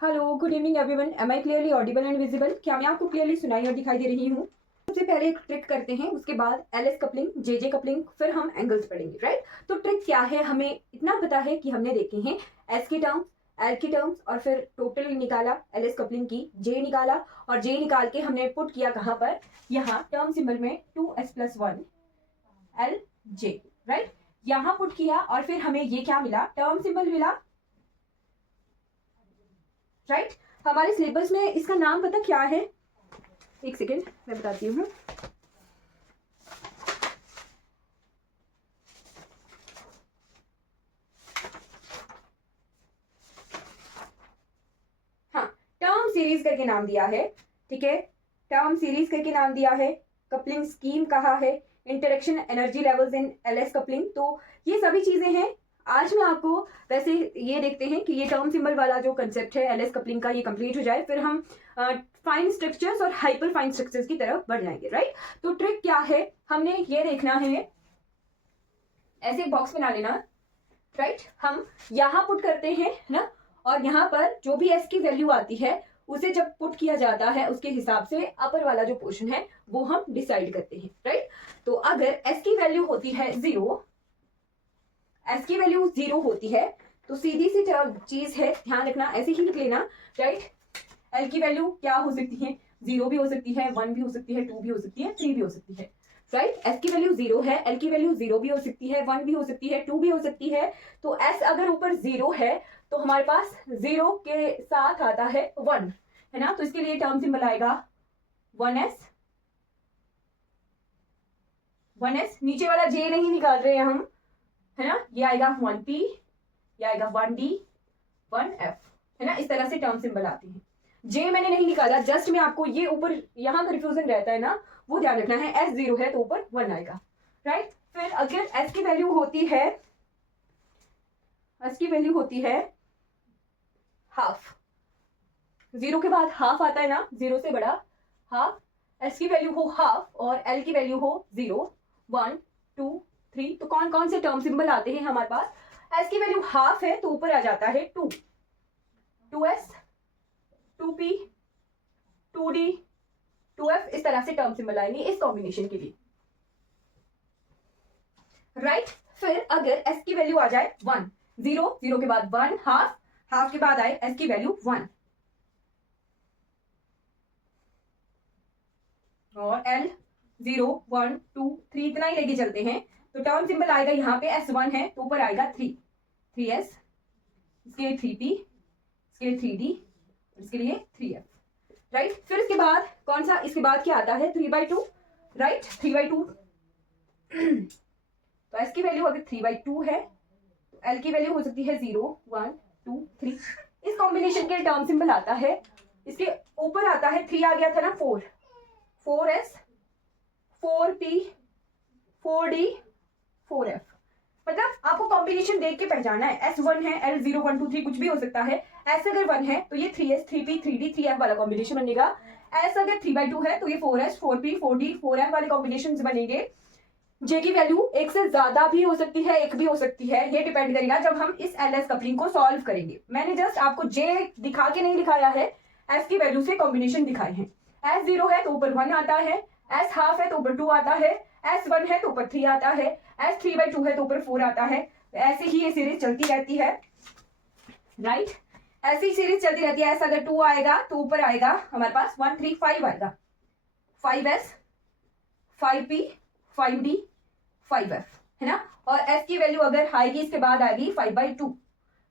Hello, good evening everyone. Am I clearly audible and visible? क्या मैं आपको clearly सुनाई और दिखाई दे रही हूँ? सबसे पहले एक ट्रिक करते हैं, उसके बाद एलएस कपलिंग, जेजे कपलिंग, फिर हम एंगल्स पढ़ेंगे, राइट? तो ट्रिक क्या है, हमें इतना पता है कि हमने देखे हैं एस की टर्म्स, एल की टर्म्स और फिर टोटल निकाला एलएस कपलिंग की, जे निकाला और जे निकाल के हमने पुट किया कहाँ पर, यहाँ टर्म सिंबल में 2s+1 एल जे, राइट? यहाँ पुट किया और फिर हमें ये क्या मिला, टर्म सिंबल मिला, राइट? हमारे सिलेबस में इसका नाम पता क्या है? एक सेकेंड मैं बताती हूँ। हाँ, टर्म सीरीज करके नाम दिया है, ठीक है? टर्म सीरीज करके नाम दिया है। कपलिंग स्कीम कहा है, interaction energy levels in LS coupling. तो ये सभी चीजें हैं। आज मैं आपको वैसे ये देखते हैं कि ये टर्म सिंबल वाला जो कंसेप्ट है एलएस कपलिंग का, ये कंप्लीट हो जाए, फिर हम फाइन स्ट्रक्चर्स और हाइपर फाइन स्ट्रक्चर्स की तरफ बढ़ जाएंगे, राइट? तो ट्रिक क्या है, हमने ये देखना है, ऐसे एक बॉक्स बना लेना, राइट? हम यहाँ पुट करते हैं ना, और यहाँ पर जो भी एस की वैल्यू आती है उसे जब पुट किया जाता है उसके हिसाब से अपर वाला जो पोर्शन है वो हम डिसाइड करते हैं, राइट? तो अगर एस की वैल्यू होती है 0, एस की वैल्यू 0 होती है तो सीधी सी चीज है, ध्यान रखना, ऐसे ही लिख लेना, राइट? एल की वैल्यू क्या हो सकती है, 0 भी हो सकती है, 1 भी हो सकती है, 2 भी हो सकती है, 3 भी हो सकती है, राइट? एस की वैल्यू 0 है, एल की वैल्यू 0 भी हो सकती है, 1 भी हो सकती है, 2 भी हो सकती है। तो एस अगर ऊपर 0 है तो हमारे पास 0 के साथ आता है 1, है ना? तो इसके लिए टर्म सिंबल आएगा 1s, 1s। नीचे वाला जे नहीं निकाल रहे हैं हम, है ना? ये आएगा 1p, ये आएगा 1d, 1f, है ना? इस तरह से टर्म सिंबल आते हैं। जे मैंने नहीं निकाला, जस्ट मैं आपको ये ऊपर यहाँ कंफ्यूजन रहता है ना, वो ध्यान रखना है। एस 0 है तो ऊपर 1 आएगा, राइट? फिर अगर एस की वैल्यू होती है, एस की वैल्यू होती है हाफ, 0 के बाद हाफ आता है ना, 0 से बड़ा हाफ, एस की वैल्यू हो हाफ और एल की वैल्यू हो 0, 1, 2, 3, तो कौन कौन से टर्म सिंबल आते हैं हमारे पास? एस की वैल्यू हाफ है तो ऊपर आ जाता है 2, 2s, 2p, 2d, 2f, इस तरह से टर्म सिंबल आएंगे इस कॉम्बिनेशन के लिए, राइट? फिर अगर s की वैल्यू आ जाए 1, 0, 0 के बाद 1, हाफ, हाफ के बाद आए s की वैल्यू 1 और l 0, 1, 2, 3 इतना ही लेके चलते हैं, तो टर्म सिंबल आएगा यहाँ पे s1 है तो ऊपर आएगा 3, 3s, इसके लिए 3p, इसके लिए 3d, इसके लिए 3f, राइट? फिर इसके बाद कौन सा, इसके बाद क्या आता है 3/2, राइट? 3/2। तो एस की वैल्यू अगर 3/2 है तो एल की वैल्यू हो सकती है 0, 1, 2, 3। इस कॉम्बिनेशन के टर्म सिंबल आता है, इसके ऊपर आता है 3 आ गया था ना, 4, 4s, 4p, 4d, 4f। मतलब आपको कॉम्बिनेशन देख के पहचाना है, S1 है, L0, 1, 2, 3 कुछ भी हो सकता है। S अगर 1 है तो ये 3s, 3p, 3d, 3f वाला कॉम्बिनेशन बनेगा। S अगर 3/2 है तो ये 4s, 4p, 4d, 4f वाले कॉम्बिनेशन बनेंगे। J की वैल्यू एक से ज्यादा भी हो सकती है, एक भी हो सकती है, ये डिपेंड करेगा जब हम इस LS कपलिंग को सॉल्व करेंगे। मैंने जस्ट आपको J दिखा के नहीं दिखाया है, S की वैल्यू से कॉम्बिनेशन दिखाए हैं। S0 है तो ऊपर 1 आता है, S हाफ है तो ऊपर 2 आता है, S1 है तो ऊपर 3 आता है, S 3/2 है तो ऊपर 4 आता है। ऐसे ही ये सीरीज चलती रहती है, राइट? ऐसी सीरीज चलती रहती है। S अगर 2 आएगा तो ऊपर आएगा हमारे पास 1, 3, 5 आएगा, 5s, 5p, 5d, 5f, है ना? और s की वैल्यू अगर आएगी इसके बाद आएगी 5/2,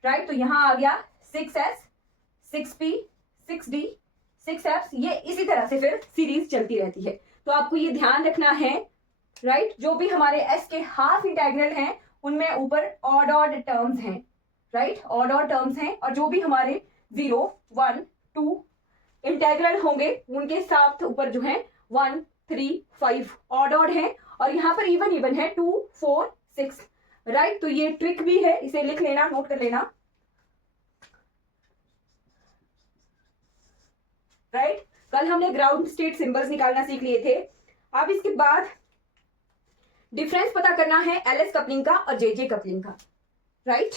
राइट? तो यहां आ गया 6s, 6p, 6d, 6f। ये इसी तरह से फिर सीरीज चलती रहती है। तो आपको ये ध्यान रखना है, राइट? जो भी हमारे s के हाफ इंटेग्रल हैं उनमें ऊपर ऑड ऑड टर्म्स हैं, राइट? ऑड ऑड टर्म्स हैं, और जो भी हमारे 0, 1, 2 इंटेग्रल होंगे उनके साथ ऊपर जो है 1, 3, 5 ऑड ऑड है, और यहाँ पर इवन इवन है 2, 4, 6, राइट? तो ये ट्रिक भी है, इसे लिख लेना, नोट कर लेना, राइट? कल हमने ग्राउंड स्टेट सिंबल्स निकालना सीख लिए थे। अब इसके बाद डिफरेंस पता करना है एलएस कपलिंग का और जेजे कपलिंग का, राइट?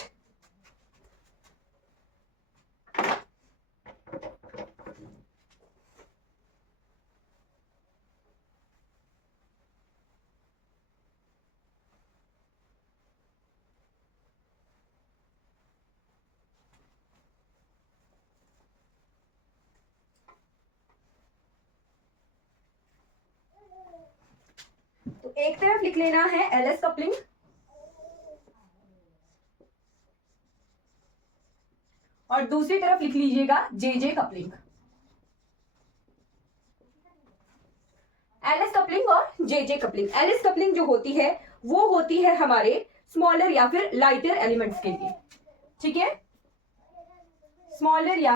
एक तरफ लिख लेना है एलएस कपलिंग और दूसरी तरफ लिख लीजिएगा जेजे कपलिंग। एलएस कपलिंग और जेजे कपलिंग। एलएस कपलिंग जो होती है वो होती है हमारे स्मॉलर या फिर लाइटर एलिमेंट्स के लिए, ठीक है। स्मॉलर या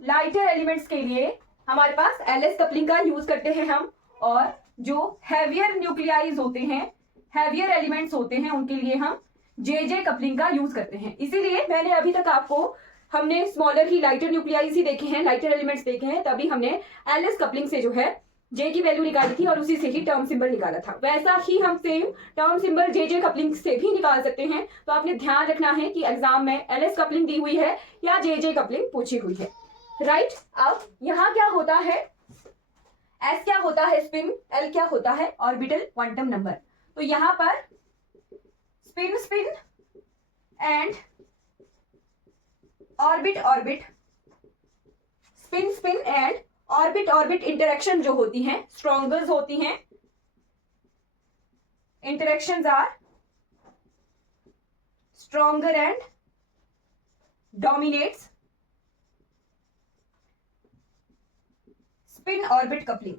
लाइटर एलिमेंट्स के लिए हमारे पास एलएस कपलिंग का यूज करते हैं हम, और जो हैवियर न्यूक्लियाइज होते हैं, हैवियर एलिमेंट्स होते हैं, उनके लिए हम जेजे कपलिंग का यूज करते हैं। इसीलिए मैंने अभी तक आपको, हमने स्मॉलर ही लाइटर न्यूक्लियाइज ही देखे हैं, लाइटर एलिमेंट्स देखे हैं, तभी हमने एलएस कपलिंग से जो है जे की वैल्यू निकाली थी और उसी से ही टर्म सिंबल निकाला था। वैसा ही हम same term symbol JJ coupling से भी निकाल सकते हैं। तो आपने ध्यान रखना है कि एग्जाम में एलएस कपलिंग दी हुई है या जेजे कपलिंग पूछी हुई है, राइट। अब यहां क्या होता है, एस क्या होता है स्पिन, एल क्या होता है ऑर्बिटल क्वांटम नंबर। तो यहां पर spin spin and orbit orbit, spin spin and orbit orbit interaction जो होती हैं स्ट्रॉन्गर्स होती हैं। Interactions are stronger and dominates spin orbit coupling.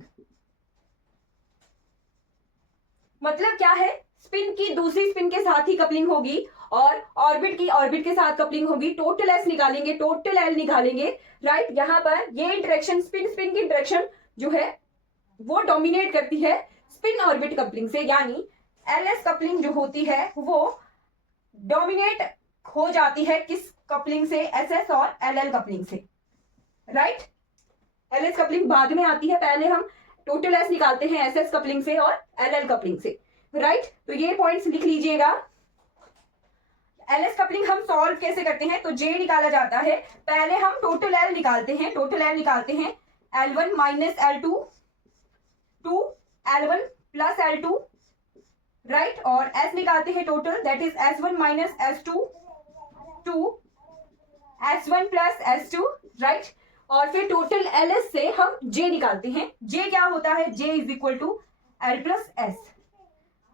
मतलब क्या है, स्पिन की दूसरी स्पिन के साथ ही कपलिंग होगी और ऑर्बिट की ऑर्बिट के साथ कपलिंग होगी। टोटल एस निकालेंगे, टोटल एल निकालेंगे, राइट। यहां पर ये इंटरेक्शन, स्पिन स्पिन की इंटरेक्शन जो है वो डोमिनेट करती है स्पिन ऑर्बिट कपलिंग से, यानी एलएस कपलिंग जो होती है वो डोमिनेट हो जाती है किस कपलिंग से, एसएस और एलएल कपलिंग से, राइट। एलएस कपलिंग बाद में आती है, पहले हम टोटल एस निकालते हैं एसएस कपलिंग से और एलएल कपलिंग से, राइट। तो ये पॉइंट्स लिख लीजिएगा। एलएस कपलिंग हम सॉल्व कैसे करते हैं, तो जे निकाला जाता है, पहले हम टोटल एल निकालते हैं, टोटल एल निकालते हैं L1 minus L2 to L1 plus L2, right. और S निकालते हैं total, that is S1 minus S2 to S1 plus S2, right. और फिर टोटल LS से हम J निकालते हैं। J क्या होता है, J is equal to L plus S,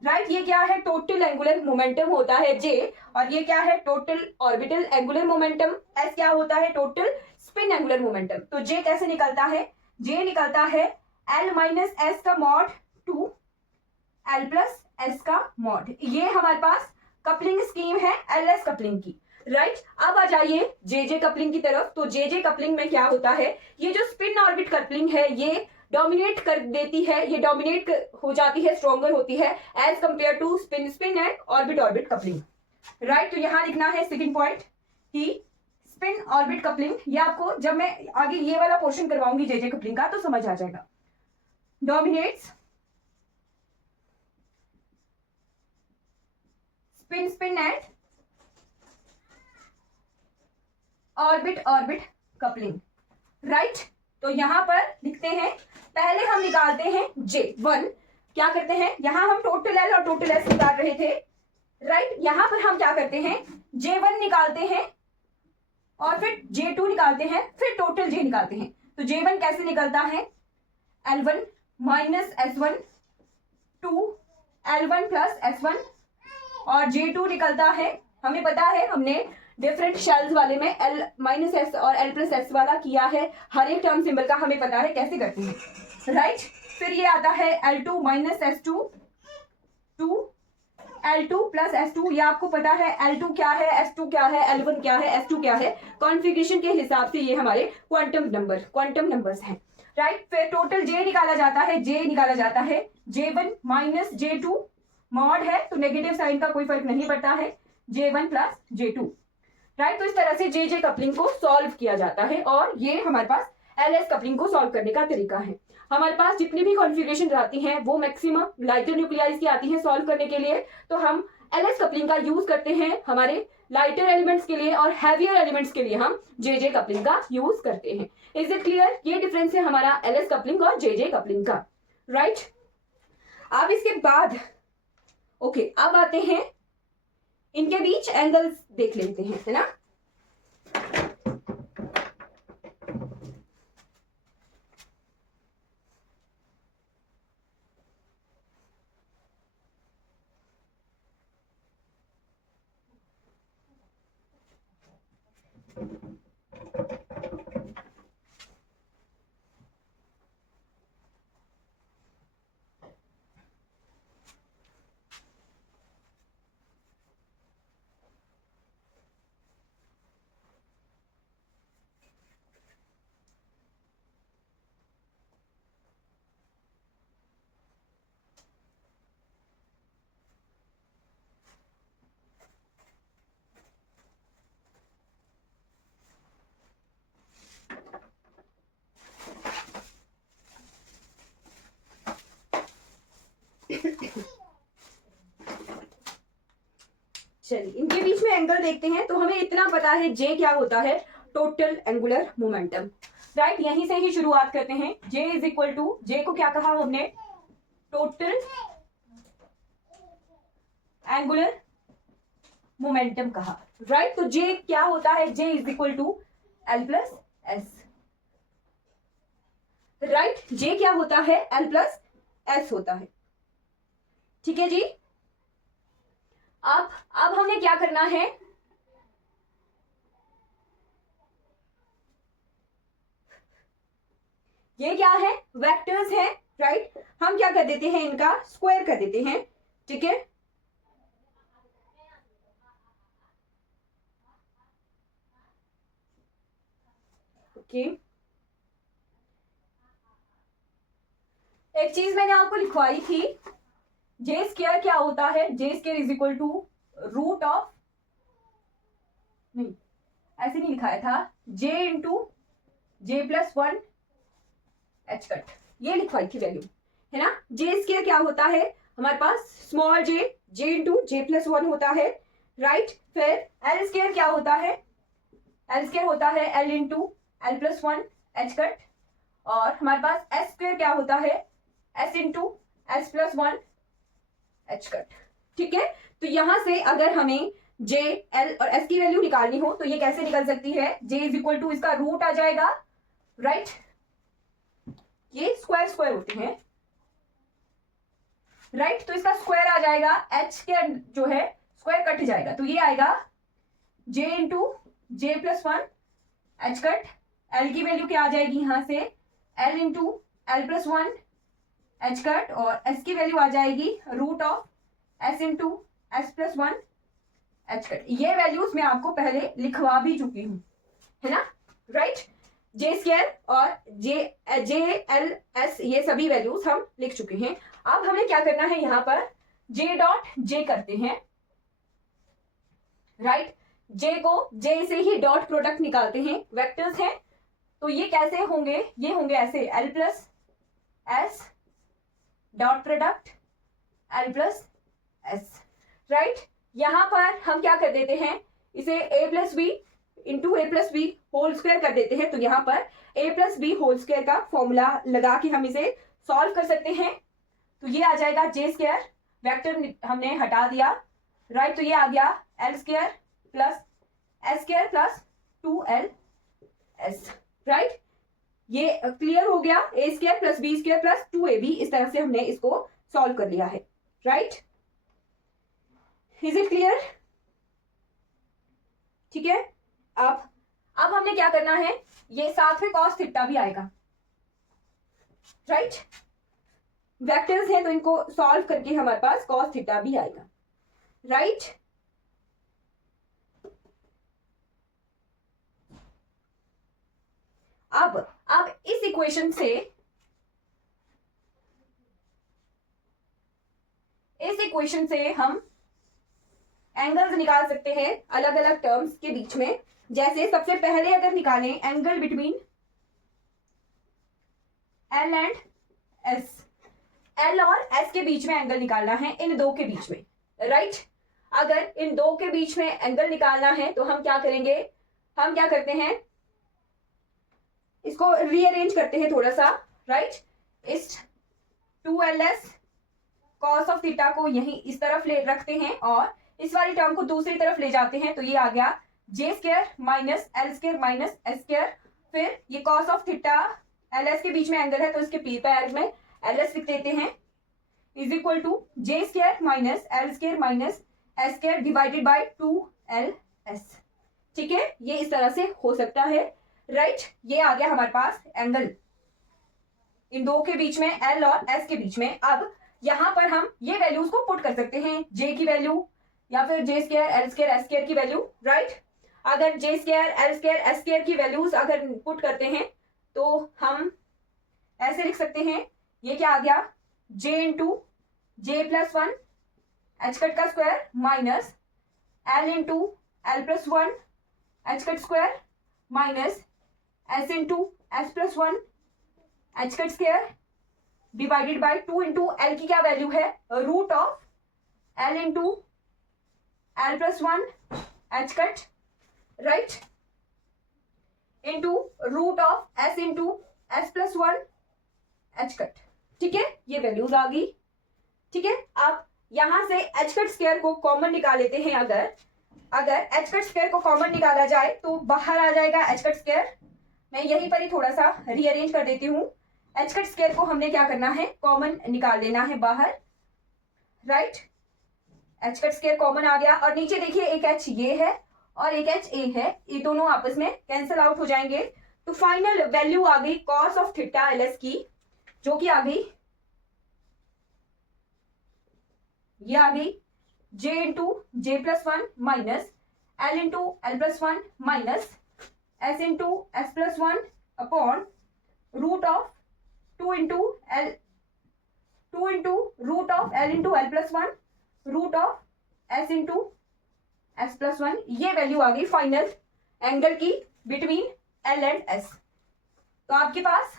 right. ये क्या है, टोटल एंगुलर मोमेंटम होता है J, और ये क्या है, total orbital angular momentum. S क्या होता है, टोटल स्पिन एंगुलर मोमेंटम। तो J कैसे निकलता है, J निकलता है L माइनस S का mod to L plus S का मॉड। ये हमारे पास कपलिंग स्कीम है एलएस कपलिंग की, राइट। अब आ जाइए जेजे कपलिंग की तरफ। तो जेजे कपलिंग में क्या होता है, ये जो स्पिन ऑर्बिट कपलिंग है ये डोमिनेट कर देती है, ये डोमिनेट हो जाती है, स्ट्रॉन्गर होती है as compare to spin spin and orbit orbit coupling, right. तो यहां लिखना है सेकंड पॉइंट कि स्पिन ऑर्बिट कपलिंग, ये आपको जब मैं आगे ये वाला पोर्शन करवाऊंगी जेजे कपलिंग का तो समझ आ जाएगा। Dominates spin spin and orbit orbit coupling, right. तो यहां पर लिखते हैं, पहले हम निकालते हैं J1। क्या करते हैं, यहां हम टोटल एल और टोटल एस निकाल रहे थे, राइट। यहां पर हम क्या करते हैं, J1 निकालते हैं और फिर J2 निकालते हैं, फिर टोटल J निकालते हैं। तो J1 कैसे निकलता है, L1 minus S1 to L1 plus S1, और J2 निकलता है, हमें पता है हमने डिफरेंट शेल्स वाले में L माइनस S और L प्लस S वाला किया है, हर एक टर्म सिंबल का हमें पता है कैसे करते हैं, राइट। फिर ये आता है L2 minus S2 to L2 plus S2। ये आपको पता है L2 क्या है, S2 क्या है, L1 क्या है, S2 क्या है, कॉन्फ़िगरेशन के हिसाब से ये हमारे क्वांटम नंबर्स हैं, राइट। फिर टोटल J निकाला जाता है, J निकाला जाता है J1 माइनस J2, मॉड है तो नेगेटिव साइन का कोई फर्क नहीं पड़ता है, J1 प्लस J2, राइट। तो इस तरह से जेजे कपलिंग को सॉल्व किया जाता है, और ये हमारे पास एलएस कपलिंग को सॉल्व करने का तरीका है। हमारे पास जितनी भी कॉन्फ़िगरेशन आती हैं वो मैक्सिमम लाइटर न्यूक्लियाइज की आती है सॉल्व करने के लिए, तो हम एलएस कपलिंग का यूज करते हैं हमारे लाइटर एलिमेंट्स के लिए, और हैवियर एलिमेंट्स के लिए हम जेजे कपलिंग का यूज करते हैं। इज इट क्लियर, ये डिफरेंस है हमारा एलएस कपलिंग और जेजे कपलिंग का, राइट। अब इसके बाद ओके, अब आते हैं इनके बीच एंगल्स देख लेते हैं, है ना। चलिए इनके बीच में एंगल देखते हैं। तो हमें इतना पता है जे क्या होता है, टोटल एंगुलर मोमेंटम, राइट। यहीं से ही शुरुआत करते हैं। J is equal to, J को क्या कहा हमने, टोटल एंगुलर मोमेंटम कहा, राइट। तो जे क्या होता है, J is equal to L plus S, right. J क्या होता है, एल प्लस एस होता है, ठीक है जी। अब हमें क्या करना है, ये क्या है, वेक्टर्स है, राइट। हम क्या कर देते हैं, इनका स्क्वायर कर देते हैं, ठीक है। ओके, एक चीज मैंने आपको लिखवाई थी, जे स्क्वायर क्या होता है, J square is equal to root of, नहीं ऐसे नहीं लिखाया था, J into J plus one H cut, ये लिखवाई थी वैल्यू, है ना। जे स्क्वायर क्या होता है हमारे पास, स्मॉल जे, जे इंटू जे प्लस वन होता है, राइट। फिर एल स्क्वायर क्या होता है, एल स्क्वायर होता है L into L plus one H cut, और हमारे पास एस स्क्वायर क्या होता है, S into S plus one H cut, ठीक है। तो यहां से अगर हमें जे, एल और एस की वैल्यू निकालनी हो तो ये कैसे निकल सकती है, जे इज इक्वल टू इसका रूट आ जाएगा, राइट। ये स्क्वायर स्क्वायर होते हैं, राइट। तो इसका स्क्वायर आ जाएगा, एच के जो है स्क्वायर कट जाएगा, तो ये आएगा J into J plus one H cut, L की वैल्यू क्या आ जाएगी यहां से, L into L plus one H cut, और एस की वैल्यू आ जाएगी root of S into S plus one H cut. ये वैल्यूज मैं आपको पहले लिखवा भी चुकी हूं, है ना, राइट। जे स्क्वायर और जे एल एस, ये सभी वैल्यूज हम लिख चुके हैं। अब हमें क्या करना है, यहां पर जे डॉट जे करते हैं, राइट। जे को जे से ही डॉट प्रोडक्ट निकालते हैं, वेक्टर्स हैं, तो ये कैसे होंगे, ये होंगे ऐसे, L plus S dot product L plus S, right. यहां पर हम क्या कर देते हैं, इसे a plus B into A plus B whole square कर देते हैं। तो यहां पर a plus B whole square का फॉर्मूला लगा के हम इसे सॉल्व कर सकते हैं। तो ये आ जाएगा जे स्क्वायर, वेक्टर हमने हटा दिया, राइट। तो ये आ गया L square plus S square plus 2l right. ये क्लियर हो गया, A square plus B square plus 2ab, इस तरह से हमने इसको सॉल्व कर लिया है, राइट। इज इट क्लियर, ठीक है। अब हमने क्या करना है, ये साथ में कॉस थीटा भी आएगा, राइट। वेक्टर्स हैं तो इनको सॉल्व करके हमारे पास कॉस थीटा भी आएगा, राइट। अब इस इक्वेशन से हम एंगल्स निकाल सकते हैं अलग अलग टर्म्स के बीच में। जैसे सबसे पहले अगर निकालें angle between L and S, L और एस के बीच में एंगल निकालना है, इन दो के बीच में, राइट। अगर इन दो के बीच में एंगल निकालना है तो हम क्या करेंगे, हम क्या करते हैं, इसको रीअरेंज करते हैं थोड़ा सा, राइट। इस 2ls कॉस ऑफ थीटा को यहीं इस तरफ ले रखते हैं और इस वाली टर्म को दूसरी तरफ ले जाते हैं। तो ये आ गया जे square minus L square minus S square. फिर ये cos of theta L S के बीच में एंगल है तो इसके पी पैर में एल एस लिख देते हैं, is equal to J square minus L square minus S square divided by 2ls, ठीक है। ये इस तरह से हो सकता है, राइट। ये आ गया हमारे पास एंगल इन दो के बीच में, एल और एस के बीच में। अब यहां पर हम ये वैल्यूज को पुट कर सकते हैं, जे की वैल्यू या फिर J square L square S square की वैल्यू, राइट। अगर J square L square S square की वैल्यूज अगर पुट करते हैं तो हम ऐसे लिख सकते हैं, ये क्या आ गया, J into J plus one H cut का square minus L into L plus one H cut square minus S into S plus one H cut square divided by 2 into L की क्या वैल्यू है, root of L into L plus 1 H cut, right, into root of S into S plus 1 H cut. ठीक है, ये values आ गई. ठीक है, आप यहां से H cut स्क्वायर को कॉमन निकाल लेते हैं. अगर H cut स्क्वायर को कॉमन निकाला जाए तो बाहर आ जाएगा H cut स्क्वायर. मैं यहीं पर ही थोड़ा सा रीअरेंज कर देती हूँ. H cut स्क्वायर को हमने क्या करना है, कॉमन निकाल देना है बाहर, right. H cut square common आ गया और नीचे देखिए एक H ये है और एक H ए है, ये दोनों आपस में कैंसिल आउट हो जाएंगे. तो फाइनल वैल्यू आ गई cos of theta L S की, जो कि आ गई, ये आ गई j into J plus 1 minus L into L plus 1 minus S into S plus 1 upon root of 2 into root of L into L plus 1 root of S into S plus 1. ये value आ गई final angle की between L and S. तो आपके पास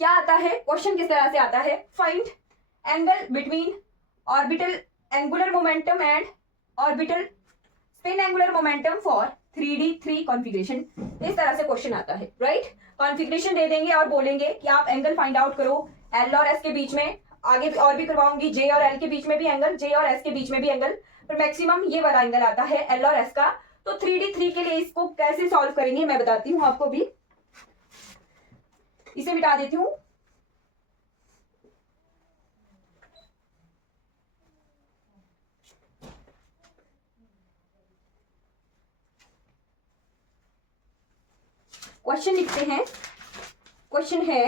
क्या आता है, question किस तरह से आता है, find angle between orbital angular momentum and orbital spin angular momentum for 3D3 configuration. इस तरह से क्वेश्चन आता है, राइट. कॉन्फ़िगरेशन दे देंगे और बोलेंगे कि आप एंगल फाइंड आउट करो एल और एस के बीच में. आगे और भी करवाऊंगी, जे और एल के बीच में भी एंगल, जे और एस के बीच में भी एंगल, पर मैक्सिमम ये वाला एंगल आता है एल और एस का. तो 3D3 के लिए इसको कैसे सॉल्व करेंगे मैं बताती हूँ आपको भी. इसे मिटा देती हूँ. क्वेश्चन लिखते हैं. क्वेश्चन है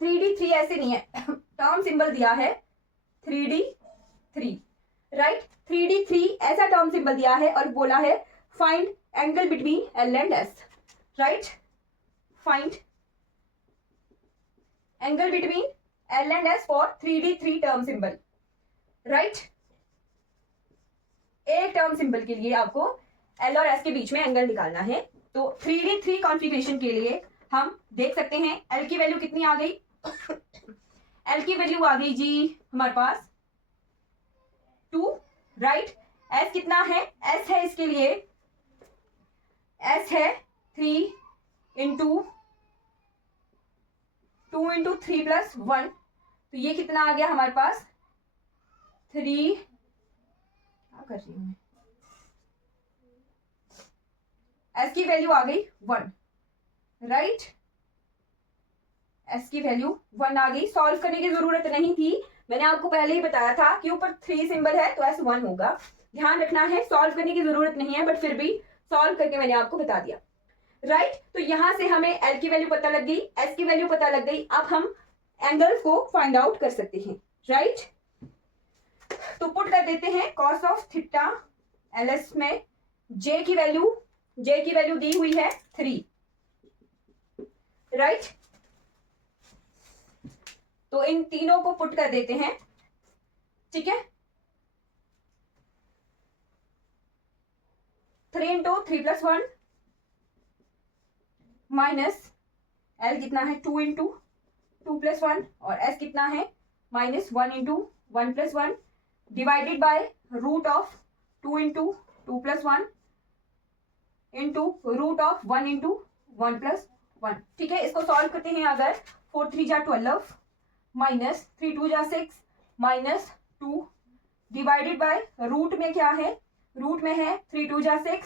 3D3 ऐसे नहीं है, टर्म सिंबल दिया है 3D3, राइट. 3D3 ऐसा टर्म सिंबल दिया है और बोला है find angle between L and S, right. Find angle between L and S for 3D3 term symbol, right. एक टर्म सिंबल के लिए आपको एल और एस के बीच में एंगल निकालना है. तो 3D3 कॉन्फ़िगरेशन के लिए हम देख सकते हैं एल की वैल्यू कितनी आ गई. एल की वैल्यू आ गई जी हमारे पास 2, राइट. एस कितना है, एस है इसके लिए, एस है 3 इंटू 2 इंटू 3 प्लस 1. तो ये कितना आ गया हमारे पास 3, क्या कर रही हूँ, एस की वैल्यू आ गई 1, राइट. एस की वैल्यू 1 आ गई. सॉल्व करने की जरूरत नहीं थी, मैंने आपको पहले ही बताया था कि ऊपर 3 सिंबल है तो एस 1 होगा. ध्यान रखना है, सॉल्व करने की जरूरत नहीं है, बट फिर भी सॉल्व करके मैंने आपको बता दिया, राइट. तो यहां से हमें एल की वैल्यू पता लग गई, एस की वैल्यू पता लग गई. अब हम एंगल्स को फाइंड आउट कर सकते हैं, राइट. तो पुट कर देते हैं cos of theta L S में जे की वैल्यू दी हुई है 3, राइट. तो इन तीनों को पुट कर देते हैं, ठीक है. 3 इंटू 3 प्लस 1 माइनस एल कितना है 2 इंटू 2 प्लस 1 और एस कितना है minus 1 into 1 plus 1 divided by root of 2 into 2 plus 1 into root of 1 into 1 plus 1. ठीक है, इसको सॉल्व करते हैं. अगर 4 3 जा 12 माइनस 3 2 जा 6 माइनस 2 डिवाइडेड बाय रूट में क्या है, रूट में है 3 2 जा 6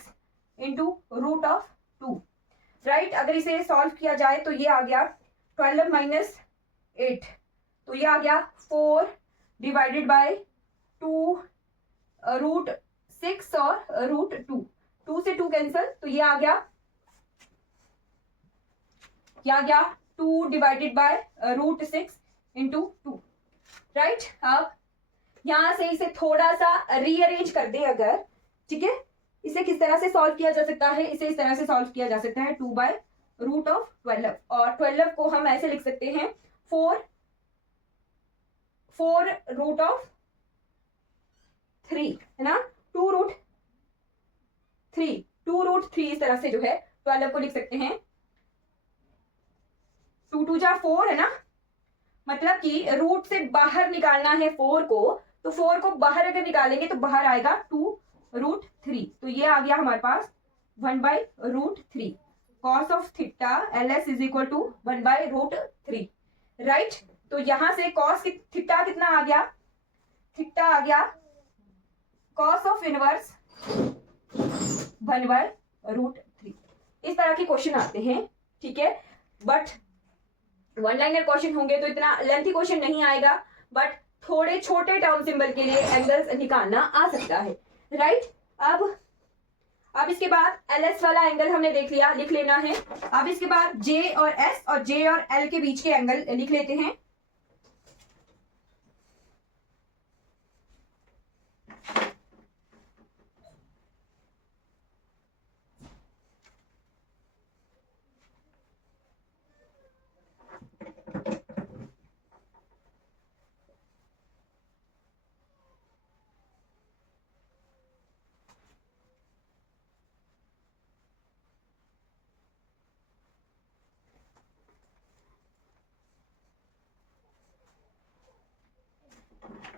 इंटू रूट ऑफ 2, राइट. अगर इसे सॉल्व किया जाए तो ये आ गया 12 माइनस 8, तो ये आ गया 4 डिवाइडेड बाय 2 रूट 6 और रूट 2 से 2 कैंसिल, तो ये आ गया 2 divided by root 6 into 2, right. अब यहां से इसे थोड़ा सा रीअरेंज कर दे अगर, ठीक है. इसे किस तरह से सॉल्व किया जा सकता है, इसे इस तरह से सॉल्व किया जा सकता है 2 बाय रूट ऑफ 12 और 12 को हम ऐसे लिख सकते हैं 4 रूट ऑफ 3, है ना. 2 रूट 3 इस तरह से जो है 12 को लिख सकते हैं. 2 2 जा 4 है ना, मतलब कि रूट से बाहर निकालना है 4 को, तो 4 को बाहर अगर निकालेंगे तो बाहर आएगा 2√3। तो ये आ गया हमारे पास 1/√3 cos of theta LS is equal to 1/√3, right. तो यहां से कॉस थीटा कितना आ गया, थीटा आ गया कॉस ऑफ इनवर्स 1/√3। इस तरह के क्वेश्चन आते हैं, ठीक है। बट वन लाइनर क्वेश्चन होंगे तो इतना लेंथी क्वेश्चन नहीं आएगा, बट थोड़े छोटे टर्म सिंबल के लिए एंगल्स निकालना आ सकता है, राइट। अब इसके बाद LS वाला एंगल हमने देख लिया, लिख लेना है। अब इसके बाद J और S और J और L के बीच के एंगल लिख लेते हैं।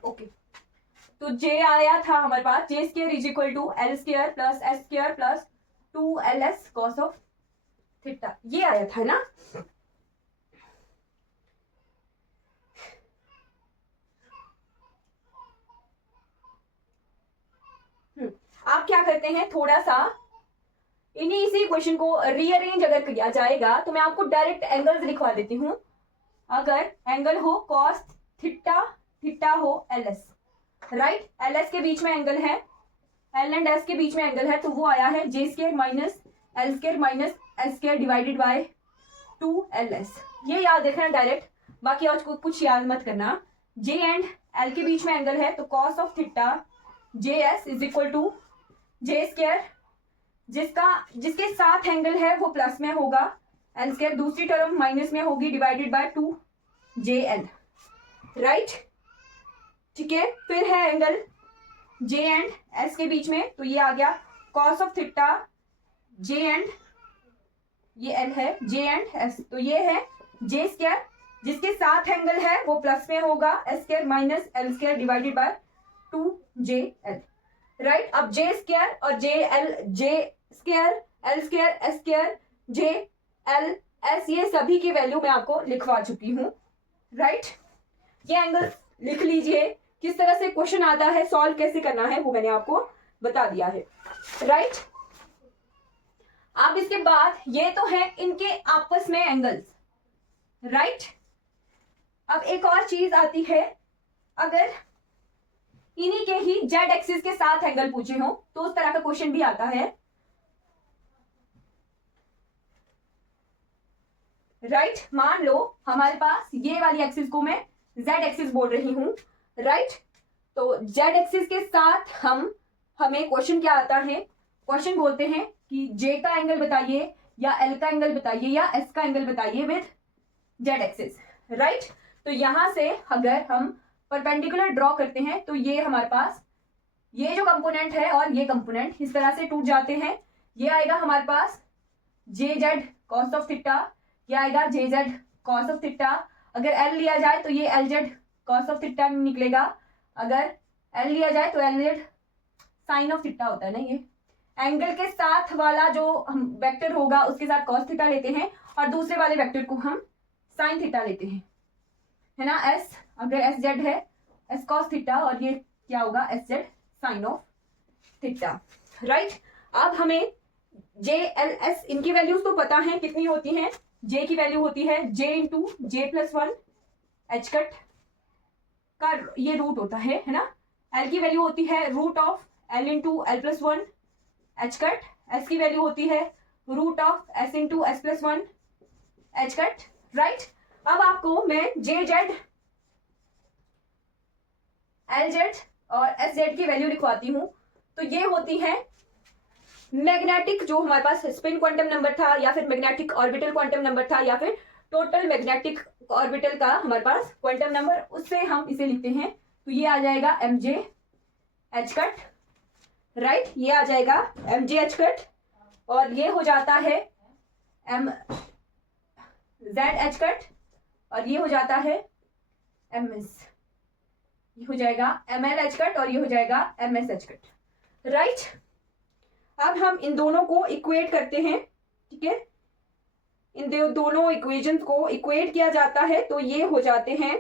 ओके, तो J आया था हमारे पास, J square is equal to L square plus S square plus 2LS cos of theta, ये आया था ना। आप क्या करते हैं, थोड़ा सा इन्हीं इसी क्वेश्चन को रीअरेंज अगर किया जाएगा तो मैं आपको डायरेक्ट एंगल्स लिखवा देती हूं। अगर एंगल हो कॉस थीटा, थीटा हो LS, राइट। LS के बीच में एंगल है, L एंड S के बीच में एंगल है, तो वो आया है J square minus L square minus S square divided by 2LS। ये याद रखना डायरेक्ट, बाकी और कुछ याद मत करना। J एंड L के बीच में एंगल है, तो cos of theta JS is equal to J square, जिसके साथ एंगल है वो प्लस में होगा, L स्क्वायर दूसरी टर्म माइनस में होगी, डिवाइडेड बाय 2JL, राइट, ठीक है। फिर है एंगल J एंड S के बीच में, तो ये आ गया cos of theta J and, ये L है, J एंड S, तो ये है J स्क्वायर, जिसके साथ एंगल है वो प्लस में होगा, S square minus L square divided bye 2JL, right. अब J स्क्वायर और J square L square S square JL S, ये सभी की वैल्यू मैं आपको लिखवा चुकी हूं, राइट। ये एंगल लिख लीजिए, किस तरह से क्वेश्चन आता है, सॉल्व कैसे करना है वो मैंने आपको बता दिया है, राइट। अब इसके बाद ये तो है इनके आपस में एंगल्स, राइट। अब एक और चीज आती है, अगर इन्हीं के ही जेड एक्सिस के साथ एंगल पूछे हो तो उस तरह का क्वेश्चन भी आता है, राइट। मान लो हमारे पास ये वाली एक्सिस को मैं जेड एक्सिस बोल रही हूं, राइट। तो जेड एक्सिस के साथ हमें क्वेश्चन क्या आता है, क्वेश्चन बोलते हैं कि जे का एंगल बताइए या एल का एंगल बताइए या एस का एंगल बताइए विद जेड एक्सिस, राइट। तो यहां से अगर हम परपेंडिकुलर ड्रॉ करते हैं तो ये हमारे पास ये जो कंपोनेंट है और ये कंपोनेंट इस तरह से टूट जाते हैं। ये आएगा हमारे पास J Z cos of theta, ये आएगा J Z cos of theta. अगर एल लिया जाए तो ये L Z cos of theta निकलेगा, अगर एल लिया जाए तो L Z sine of theta होता है ना। ये एंगल के साथ वाला जो हम वेक्टर होगा उसके साथ कॉस थीटा लेते हैं और दूसरे वाले वेक्टर को हम साइन थीटा लेते हैं, है ना। एस, अगर एस जेड है एस कॉस थीटा और ये क्या होगा S Z sine of theta, right. अब हमें जे एल एस इनकी वैल्यूज तो पता है कितनी होती हैं। जे की वैल्यू होती है जे into J plus one H cut का ये रूट होता है ना। एल की वैल्यू होती है root of L into L plus one H cut. S की वैल्यू होती है root of S into S plus one H cut, right. अब आपको मैं जे जेड एल जेड और एस जेड की वैल्यू लिखवाती हूं। तो ये होती है मैग्नेटिक, जो हमारे पास स्पिन क्वांटम नंबर था या फिर मैग्नेटिक ऑर्बिटल क्वांटम नंबर था या फिर टोटल मैग्नेटिक ऑर्बिटल का हमारे पास क्वांटम नंबर, उससे हम इसे लिखते हैं। तो ये आ जाएगा M J H cut, right. ये आ जाएगा एम जे एच कट और ये हो जाता है एम जेड एच कट और ये हो जाता है एम एस, ये हो जाएगा एम एल एच कट और ये हो जाएगा M S H cut, right. अब हम इन दोनों को इक्वेट करते हैं, ठीक है, इन दोनों इक्वेशंस को इक्वेट किया जाता है तो ये हो जाते हैं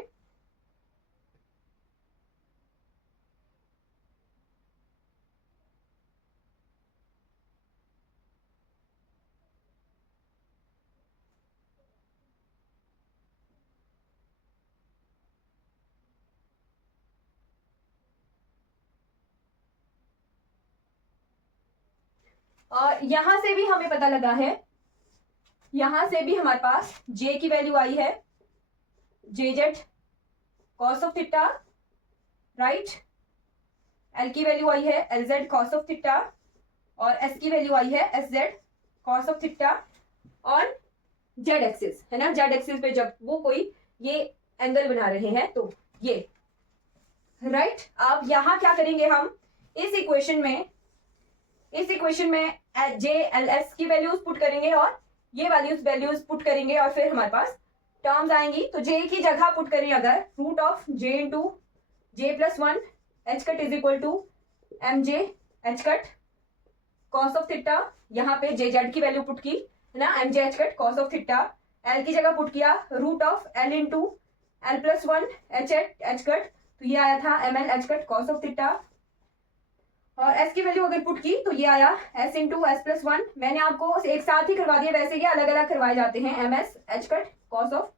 और यहां से भी हमें पता लगा है, यहां से भी हमारे पास j की वैल्यू आई है J Z cos of theta, right, l की वैल्यू आई है L Z cos of theta और s की वैल्यू आई है S Z cos of theta और जेड एक्सिस है ना, जेड एक्सिस पे जब वो कोई ये एंगल बना रहे हैं तो ये, राइट। अब यहां क्या करेंगे हम, इस इक्वेशन में जे एल एस की वैल्यूज पुट करेंगे और ये वैल्यूज पुट करेंगे और फिर हमारे पास टर्म्स आएंगी। तो जे की जगह पुट करें अगर root of J into J plus one H cut is equal to M J H cut cos of theta, यहाँ पे जे जेड की वैल्यू पुट की है ना, M J H cut cos of theta, L की जगह put किया root of L into L plus one H cut, तो ये आया था M L H cut cos of theta और s की वैल्यू अगर पुट की तो ये आया s into S plus one. मैंने आपको एक साथ ही करवा दिया, वैसे ये अलग अलग करवाए जाते हैं, M S H cut cos of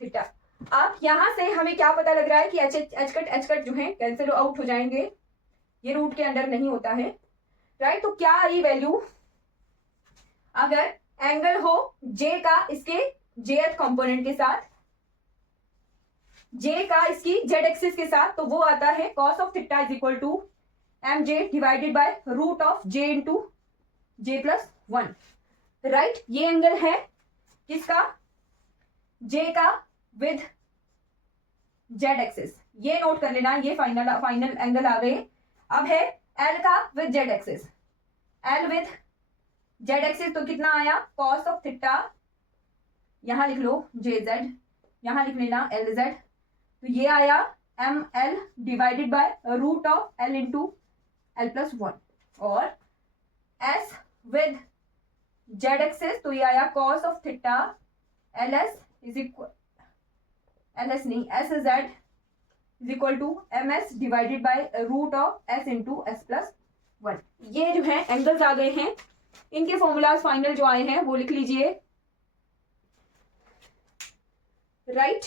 theta. अब यहां से हमें क्या पता लग रहा है कि एच कट जो है कैंसिल आउट हो जाएंगे, ये रूट के अंडर नहीं होता है, राइट। तो क्या आई वैल्यू, अगर एंगल हो j का इसके jth कंपोनेंट के साथ, j का इसकी z एक्सिस के साथ, तो वो आता है cos of theta is equal to M J divided by root of j into J plus one, right. ये एंगल है किसका, j का विद z एक्सिस, ये नोट कर लेना, ये फाइनल एंगल आ गए। अब है l का with z axis, l with z axis तो कितना आया cos ऑफ थीटा, यहां लिख लो जे जेड, यहां लिख लेना एल जेड, तो ये आया M L divided by root of L into L plus one, और s विद z एक्सिस तो ये आया cos of theta L S is equal, L S नहीं S Z is equal to M S divided by root of S into S plus one. ये जो है angles आ गए हैं, इनके फॉर्मूलाज फाइनल जो आए हैं वो लिख लीजिए, राइट।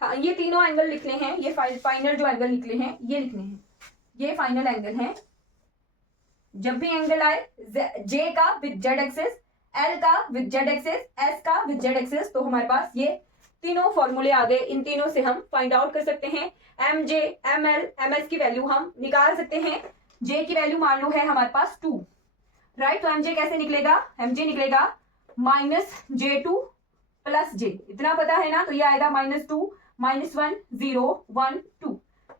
हाँ, ये तीनों एंगल लिखने हैं, ये फाइनल जो एंगल निकले हैं ये लिखने हैं, ये फाइनल एंगल हैं। जब भी एंगल आए जे का विद जेड एक्सिस, एल का विद जेड एक्सिस, एस का विद जेड एक्सिस, तो हमारे पास ये तीनों फॉर्मूले आ गए, इन तीनों से हम फाइंड आउट कर सकते हैं M J M L M S की वैल्यू हम निकाल सकते हैं। जे की वैल्यू मान लो है हमारे पास 2, राइट, तो एम जे कैसे निकलेगा, एम जे निकलेगा माइनस जे टू प्लस जे, इतना पता है ना, तो ये आएगा -2 -1 0 1 2,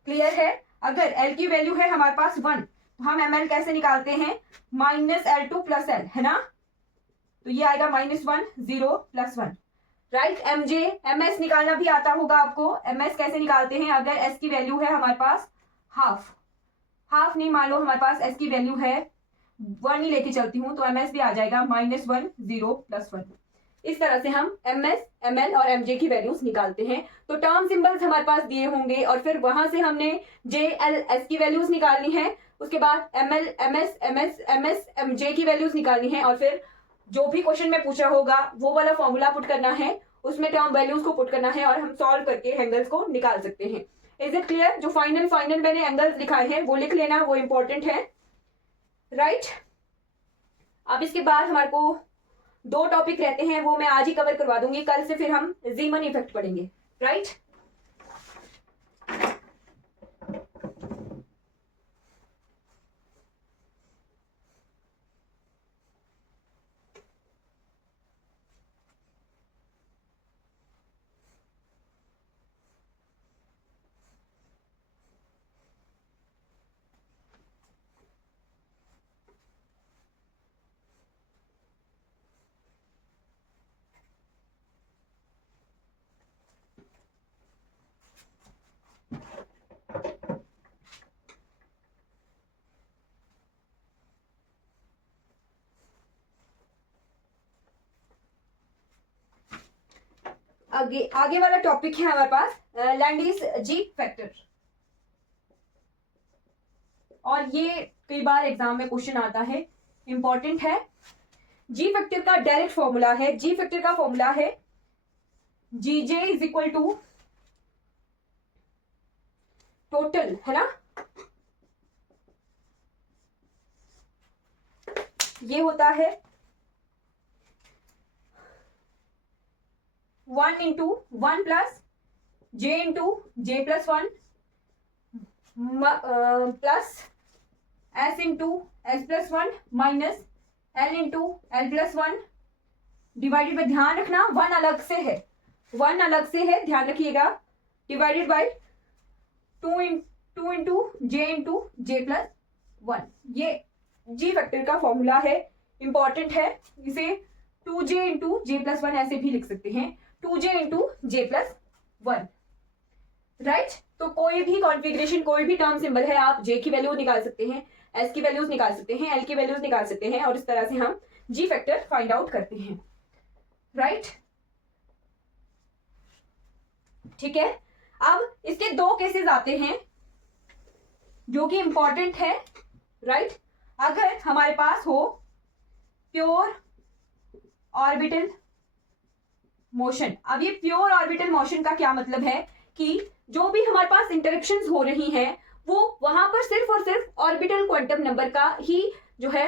क्लियर है। अगर एल की वैल्यू है हमारे पास 1 तो हम एम एल कैसे निकालते हैं, -L2 + L है ना, तो ये आएगा -1 0 + 1, right. M J M S निकालना भी आता होगा आपको, एम एस कैसे निकालते हैं, अगर एस की वैल्यू है हमारे पास हाफ नहीं, मान लो हमारे पास एस की वैल्यू है 1 ही लेके चलती हूँ, तो एम एस भी आ जाएगा -1 0 + 1। इस तरह से हम एम एस एम एल और एम जे की वैल्यूज निकालते हैं। तो टर्म सिंबल्स हमारे पास दिए होंगे और फिर वहां से हमने जे एल एस की वैल्यूज निकालनी है, उसके बाद M L M S M S M S M J की वैल्यूज निकालनी है, और फिर जो भी क्वेश्चन में पूछा होगा वो वाला फॉर्मूला पुट करना है, उसमें टर्म वैल्यूज को पुट करना है और हम सॉल्व करके एंगल्स को निकाल सकते हैं। Is it clear. जो फाइनल मैंने एंगल्स लिखाए हैं वो लिख लेना, वो इंपॉर्टेंट है, राइट। अब इसके बाद हमारे को 2 टॉपिक रहते हैं, वो मैं आज ही कवर करवा दूंगी, कल से फिर हम जीमन इफेक्ट पढ़ेंगे, राइट। आगे वाला टॉपिक है हमारे पास लैंडीज जी फैक्टर, और ये कई बार एग्जाम में क्वेश्चन आता है, इंपॉर्टेंट है। जी फैक्टर का डायरेक्ट फॉर्मूला है, जी फैक्टर का फॉर्मूला है जी J is equal to total, है ना, ये होता है 1 इंटू 1 प्लस जे into J plus 1 plus S into S plus 1 minus L into L plus 1 divided bye, ध्यान रखना 1 अलग से है, 1 अलग से है, ध्यान रखिएगा, divided by 2 into J plus 1। ये जी फैक्टर का फॉर्मूला है, इंपॉर्टेंट है। इसे 2j इंटू जे प्लस 1 ऐसे भी लिख सकते हैं, 2j into J plus 1, right. तो कोई भी कॉन्फ़िगरेशन, कोई भी टर्म सिंबल है, आप जे की वैल्यू निकाल सकते हैं, एस की वैल्यूज निकाल सकते हैं, एल की वैल्यूज निकाल सकते हैं, और इस तरह से हम जी फैक्टर फाइंड आउट करते हैं, राइट। ठीक है, अब इसके दो केसेस आते हैं जो कि इंपॉर्टेंट है, राइट। अगर हमारे पास हो प्योर ऑर्बिटल मोशन, अब ये प्योर ऑर्बिटल मोशन का क्या मतलब है कि जो भी हमारे पास इंटरेक्शंस हो रही हैं वो वहां पर सिर्फ और सिर्फ ऑर्बिटल क्वांटम नंबर का ही जो है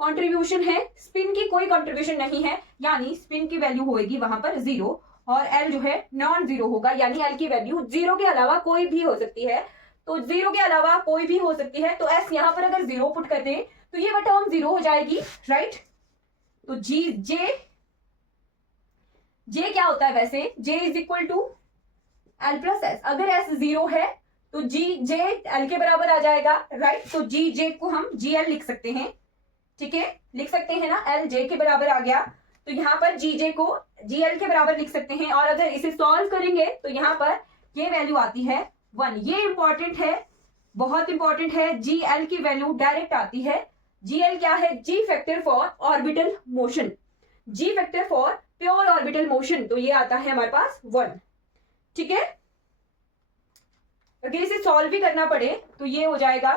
कंट्रीब्यूशन है, स्पिन की कोई कंट्रीब्यूशन नहीं है, यानी स्पिन की वैल्यू होगी वहां पर 0 और एल जो है नॉन जीरो होगा, यानी एल की वैल्यू 0 के अलावा कोई भी हो सकती है, तो 0 के अलावा कोई भी हो सकती है, तो एस यहां पर अगर 0 पुट कर दें तो ये टर्म 0 हो जाएगी, राइट। तो जी जे क्या होता है वैसे, J is equal to L plus S, अगर एस 0 है तो जी जे एल के बराबर आ जाएगा, राइट। तो जी जे को हम जी एल लिख सकते हैं, ठीक है, लिख सकते हैं ना, एल जे के बराबर आ गया, तो यहाँ पर जी जे को जी एल के बराबर लिख सकते हैं, और अगर इसे सॉल्व करेंगे तो यहाँ पर ये वैल्यू आती है 1। ये इंपॉर्टेंट है, बहुत इंपॉर्टेंट है, जी एल की वैल्यू डायरेक्ट आती है। जी एल क्या है, जी factor for orbital motion, ji factor for pure orbital motion, तो ये आता है हमारे पास 1, ठीक है। अगर इसे सॉल्व भी करना पड़े तो ये हो जाएगा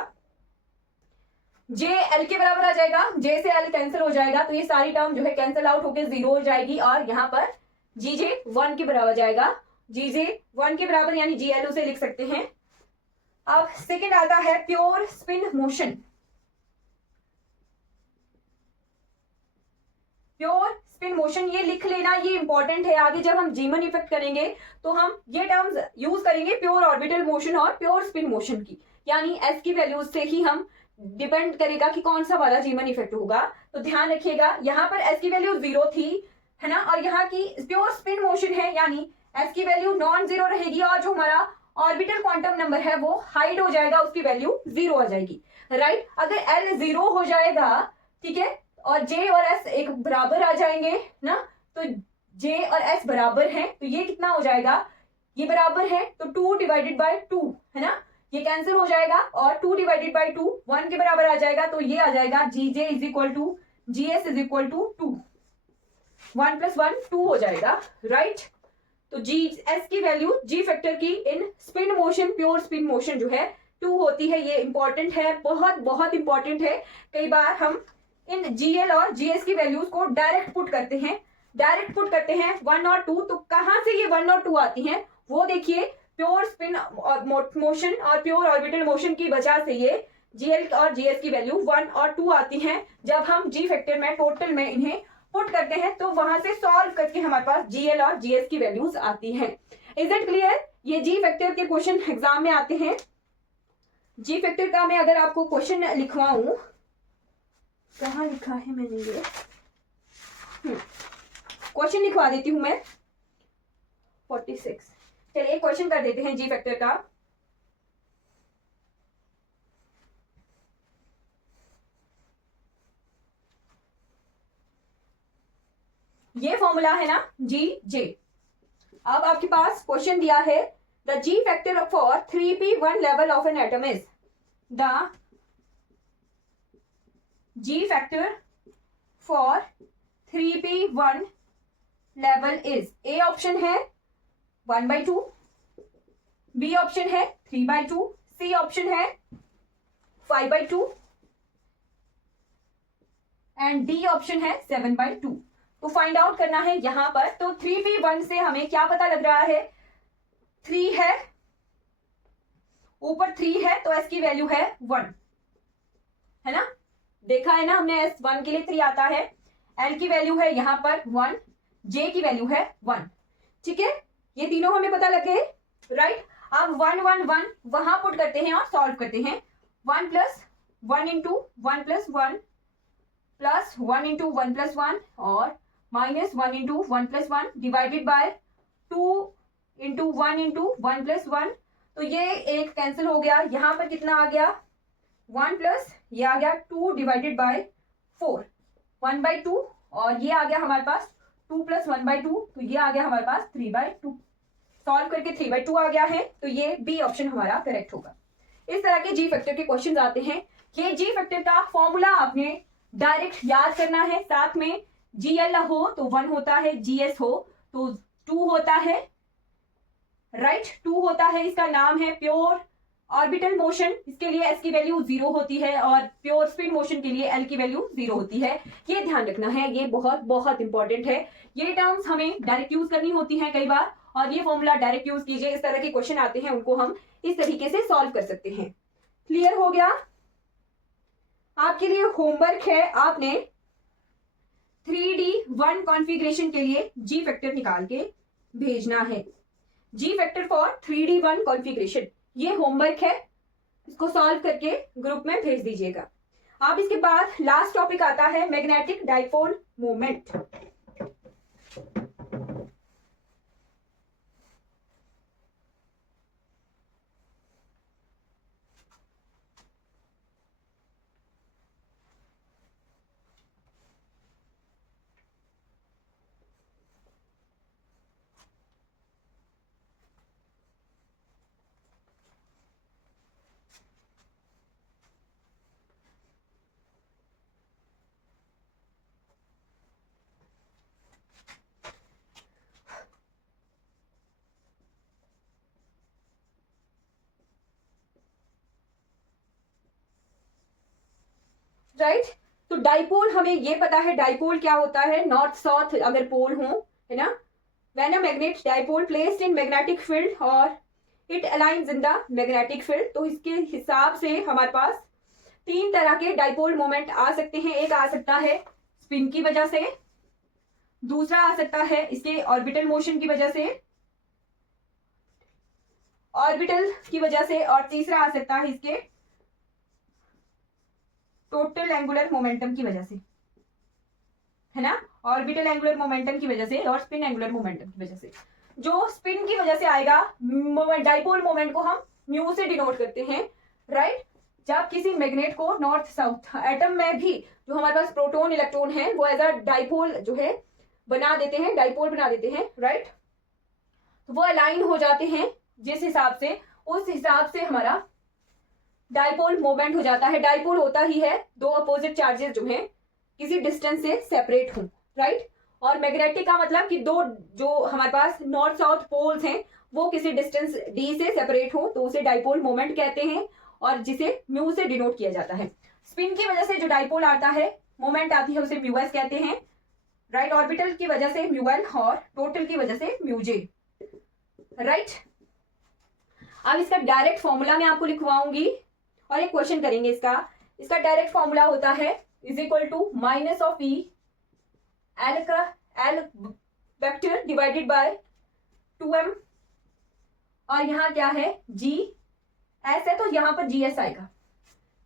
जे एल के बराबर आ जाएगा, जे से एल कैंसिल हो जाएगा, तो ये सारी टर्म जो है कैंसिल आउट होकर 0 हो जाएगी, और यहाँ पर जी जे 1 के बराबर जाएगा, जी जे 1 के बराबर यानी जी एल उसे लिख सकते हैं। अब सेकेंड आता है pure spin motion, pure spin motion, ये लिख लेना, ये इंपॉर्टेंट है, आगे जब हम जीमन इफेक्ट करेंगे तो हम ये टर्म्स यूज करेंगे प्योर ऑर्बिटल मोशन और प्योर स्पिन मोशन की, यानी एस की वैल्यूज से ही हम डिपेंड करेगा कि कौन सा वाला जीमन इफेक्ट होगा। तो ध्यान रखिएगा, यहाँ पर एस की वैल्यू 0 थी, है ना, और यहाँ की प्योर स्पिन मोशन है, यानी एस की वैल्यू नॉन जीरो रहेगी, और जो हमारा ऑर्बिटल क्वांटम नंबर है वो हाइड हो जाएगा, उसकी वैल्यू 0 आ जाएगी, राइट। अगर एल 0 हो जाएगा, ठीक है, और जे और एस एक बराबर आ जाएंगे ना, तो जे और एस बराबर हैं, तो ये कितना हो जाएगा, ये बराबर है तो 2 डिवाइडेड बाय 2, है ना, ये कैंसिल हो जाएगा, और 2 डिवाइडेड बाय 2 1 के बराबर आ जाएगा, तो ये आ जाएगा G J is equal to G S is equal to 2, 1 plus 1 2 हो जाएगा, राइट। तो जी एस की वैल्यू जी फैक्टर की in spin motion, pure spin motion जो है 2 होती है, ये इंपॉर्टेंट है, बहुत बहुत इंपॉर्टेंट है। कई बार हम इन जीएल और जीएस की वैल्यूज को डायरेक्ट पुट करते हैं, 1 और 2, तो कहां से ये 1 और 2 आती हैं वो देखिए, प्योर स्पिन मोशन और प्योर ऑर्बिटल मोशन की वजह से ये जीएल और जीएस की वैल्यू 1 और 2 आती हैं। जब हम जी फैक्टर में टोटल में इन्हें पुट करते हैं तो वहां से सॉल्व करके हमारे पास जीएल और जीएस की वैल्यूज आती हैं। Is it clear? ये जी फैक्टर के क्वेश्चन एग्जाम में आते हैं। जी फैक्टर का मैं अगर आपको क्वेश्चन लिखवाऊं, कहाँ लिखा है मैंने ये क्वेश्चन लिखवा देती हूं मैं, 46। चलिए क्वेश्चन कर देते हैं जी फैक्टर का। ये फॉर्मूला है ना जी जे। अब आपके पास क्वेश्चन दिया है, the ji factor for 3p1 level of an atom is, the ji factor for 3p1 level is, A option है 1/2, बी ऑप्शन है 3/2, सी ऑप्शन है 5/2 एंड डी ऑप्शन है 7/2। तो फाइंड आउट करना है यहां पर। तो 3p1 से हमें क्या पता लग रहा है, 3 है, ऊपर 3 है तो s की वैल्यू है 1, है ना, देखा है ना हमने, s1 के लिए 3 आता है, l की वैल्यू है यहां पर 1, j की वैल्यू है 1, ठीक है, ये तीनों हमें पता लग गए, राइट। अब 1 1 1 वहां पुट करते हैं और सॉल्व करते हैं। 1 plus 1 into 1 plus 1 plus 1 into 1 plus 1 और minus 1 into 1 plus 1 divided by 2 into 1 into 1 plus 1। तो ये एक कैंसिल हो गया, यहां पर कितना आ गया 1 प्लस ये आ गया 2 डिवाइडेड बाय 4, 1/2 और ये आ गया हमारे पास 2 प्लस 1/2, तो ये आ गया हमारे पास 3/2। सॉल्व करके 3/2 आ गया है, तो ये बी ऑप्शन हमारा करेक्ट होगा। इस तरह के जी फैक्टर के क्वेश्चन आते हैं। ये जी फैक्टर का फॉर्मूला आपने डायरेक्ट याद करना है, साथ में जीएल हो तो 1 होता है, जीएस हो तो 2 होता है, राइट, 2 होता है। इसका नाम है प्योर ऑर्बिटल मोशन, इसके लिए एस की वैल्यू 0 होती है और प्योर स्पिन मोशन के लिए एल की वैल्यू 0 होती है। ये ध्यान रखना है, ये बहुत बहुत इंपॉर्टेंट है। ये टर्म्स हमें डायरेक्ट यूज करनी होती है कई बार, और ये फॉर्मूला डायरेक्ट यूज कीजिए। इस तरह के क्वेश्चन आते हैं उनको हम इस तरीके से सॉल्व कर सकते हैं। क्लियर हो गया? आपके लिए होमवर्क है, आपने 3D1 कॉन्फ़िगरेशन के लिए जी फैक्टर निकाल के भेजना है। जी फैक्टर फॉर 3D1 कॉन्फ़िगरेशन, ये होमवर्क है, इसको सॉल्व करके ग्रुप में भेज दीजिएगा। अब इसके बाद लास्ट टॉपिक आता है मैग्नेटिक डाइपोल मोमेंट। राइट, तो डाइपोल हमें ये पता है, डाइपोल क्या होता है, नॉर्थ साउथ अगर पोल हो, है ना, when a magnet dipole placed in magnetic field और it aligns in the magnetic field. तो इसके हिसाब से हमारे पास 3 तरह के डाइपोल मोमेंट आ सकते हैं। एक आ सकता है स्पिन की वजह से, दूसरा आ सकता है इसके ऑर्बिटल मोशन की वजह से, ऑर्बिटल की वजह से, और तीसरा आ सकता है इसके टोटल एंगुलर मोमेंटम की वजह से, है ना, ऑर्बिटल एंगुलर मोमेंटम की वजह से और स्पिन एंगुलर मोमेंटम की वजह से। जो स्पिन की वजह से आएगा, डाइपोल मोमेंट को हम म्यू से डिनोट करते हैं, राइट। जब किसी मैग्नेट को नॉर्थ साउथ एटम में भी जो हमारे पास प्रोटॉन इलेक्ट्रॉन है वो एज अ डाइपोल जो है बना देते हैं, डाइपोल बना देते हैं, राइट, तो वो अलाइन हो जाते हैं जिस हिसाब से, उस हिसाब से हमारा डाइपोल मोमेंट हो जाता है। डाइपोल होता ही है दो अपोजिट चार्जेस जो हैं किसी डिस्टेंस से सेपरेट हों, राइट। और मैग्नेटिक का मतलब कि दो जो हमारे पास नॉर्थ साउथ पोल्स हैं वो किसी डिस्टेंस डी से सेपरेट हो, तो उसे डाइपोल मोमेंट कहते हैं और जिसे म्यू से डिनोट किया जाता है। स्पिन की वजह से जो डाइपोल आता है, मोमेंट आती है, उसे म्यू एस कहते हैं, राइट। ऑर्बिटल की वजह से म्यू एल और टोटल की वजह से म्यू जे, राइट। अब इसका डायरेक्ट फॉर्मूला मैं आपको लिखवाऊंगी और एक क्वेश्चन करेंगे इसका डायरेक्ट फॉर्मूला होता है is equal to minus of E L का L vector divided by 2m, और यहाँ क्या है जी एस है तो यहाँ पर जी एस आएगा,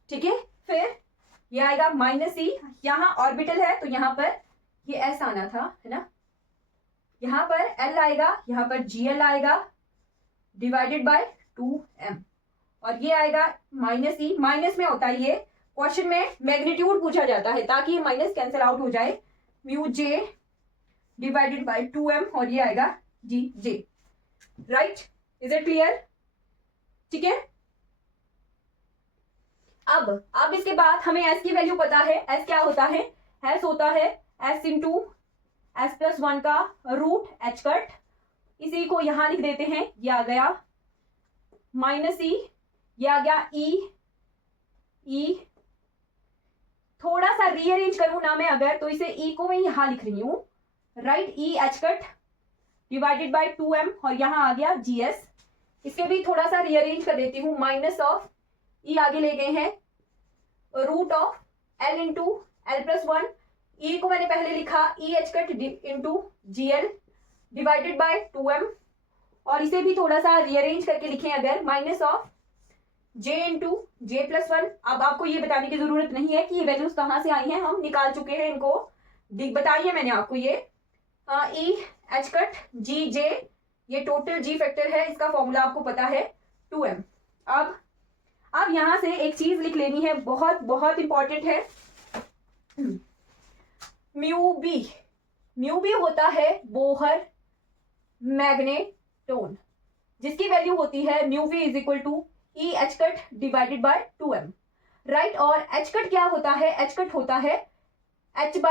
ठीक है। फिर ये आएगा माइनस ई, यहाँ ऑर्बिटल है तो यहाँ पर ये एस आना था, है ना, यहाँ पर एल आएगा, यहाँ पर जी एल आएगा डिवाइडेड बाय 2m, और ये आएगा माइनस ई। माइनस में होता है ये क्वेश्चन में मैग्नीट्यूड पूछा जाता है ताकि ये माइनस कैंसिल आउट हो जाए, mu J divided by 2m, और ये आएगा जी जे, राइट। Is it clear? ठीक है। अब इसके बाद हमें s की वैल्यू पता है। s क्या होता है? s होता है s इंटू S+1 का रूट h कट, इसी को यहां लिख देते हैं, ये आ गया माइनस ई, ये आ गया ई, थोड़ा सा रीअरेंज करूं ना मैं अगर, तो इसे ई को मैं यहां लिख रही हूं, right, E H cut divided by 2m, और यहां आ गया GS। इसके भी थोड़ा सा रीअरेंज कर देती हूँ, माइनस ऑफ ई आगे ले गए हैं, root of L into L+1, E को मैंने पहले लिखा E H cut into GL divided by 2m, और इसे भी थोड़ा सा रीअरेंज करके लिखें अगर, minus of J into J+1। अब आपको ये बताने की जरूरत नहीं है कि ये वैल्यूज कहाँ से आई हैं, हम निकाल चुके हैं इनको, बताइए मैंने आपको ये ई एच कट जी जे, ये टोटल जी फैक्टर है, इसका फॉर्मूला आपको पता है 2m। अब यहां से एक चीज लिख लेनी है, बहुत बहुत इंपॉर्टेंट है, म्यू बी होता है बोहर मैग्नेटोन, जिसकी वैल्यू होती है mu V is equal to E H cut divided by 2m, right. और एच कट क्या होता है, एच कट होता है h/2π,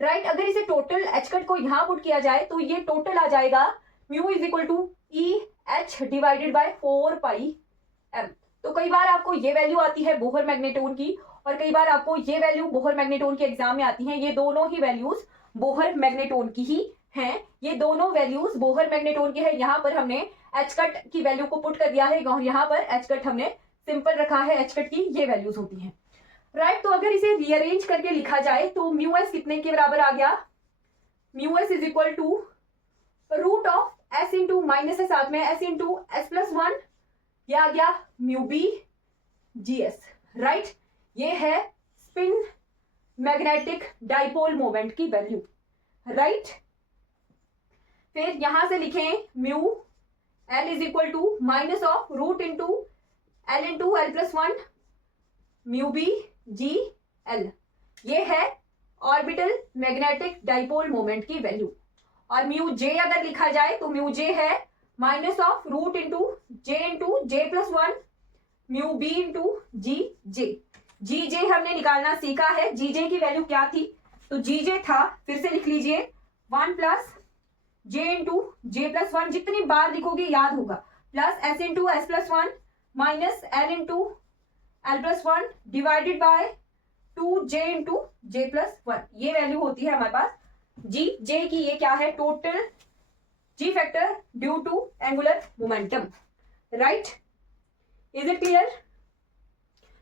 राइट। अगर इसे टोटल एच कट को यहां पुट किया जाए तो ये टोटल आ जाएगा mu is equal to E H divided by 4πm। तो कई बार आपको ये वैल्यू आती है बोहर मैग्नेटोन की, और कई बार आपको ये वैल्यू बोहर मैग्नेटोन के एग्जाम में आती है, ये दोनों ही वैल्यूज बोहर मैग्नेटोन की ही हैं, ये दोनों वैल्यूज बोहर मैग्नेटोन की है। यहाँ पर हमने एच कट की वैल्यू को पुट कर दिया है, और यहाँ पर एच कट हमने सिंपल रखा है, एच कट की ये वैल्यूज होती हैं, राइट। तो अगर इसे रीअरेंज करके लिखा जाए तो म्यू एस कितने के बराबर आ गया, mu S is equal to root of S into minus है साथ में एस इंटू S+1, ये आ गया म्यू बी GS, राइट। ये है स्पिन मैग्नेटिक डाइपोल मोमेंट की वैल्यू, राइट। फिर यहां से लिखें mu L is equal to minus of root into L into L+1 mu B GL, ये है ऑर्बिटल मैग्नेटिक डाइपोल मोमेंट की वैल्यू। और म्यू J अगर लिखा जाए तो म्यू J है minus of root into J+1 mu B into G J हमने निकालना सीखा है। GJ की वैल्यू क्या थी, तो GJ था, फिर से लिख लीजिए 1 प्लस J इंटू J+1, जितनी बार लिखोगे याद होगा, plus S into S+1 minus L into L+1 divided by 2J into J+1, ये वैल्यू होती है हमारे पास J की। ये क्या है, total G factor due to angular momentum, right. Is it clear.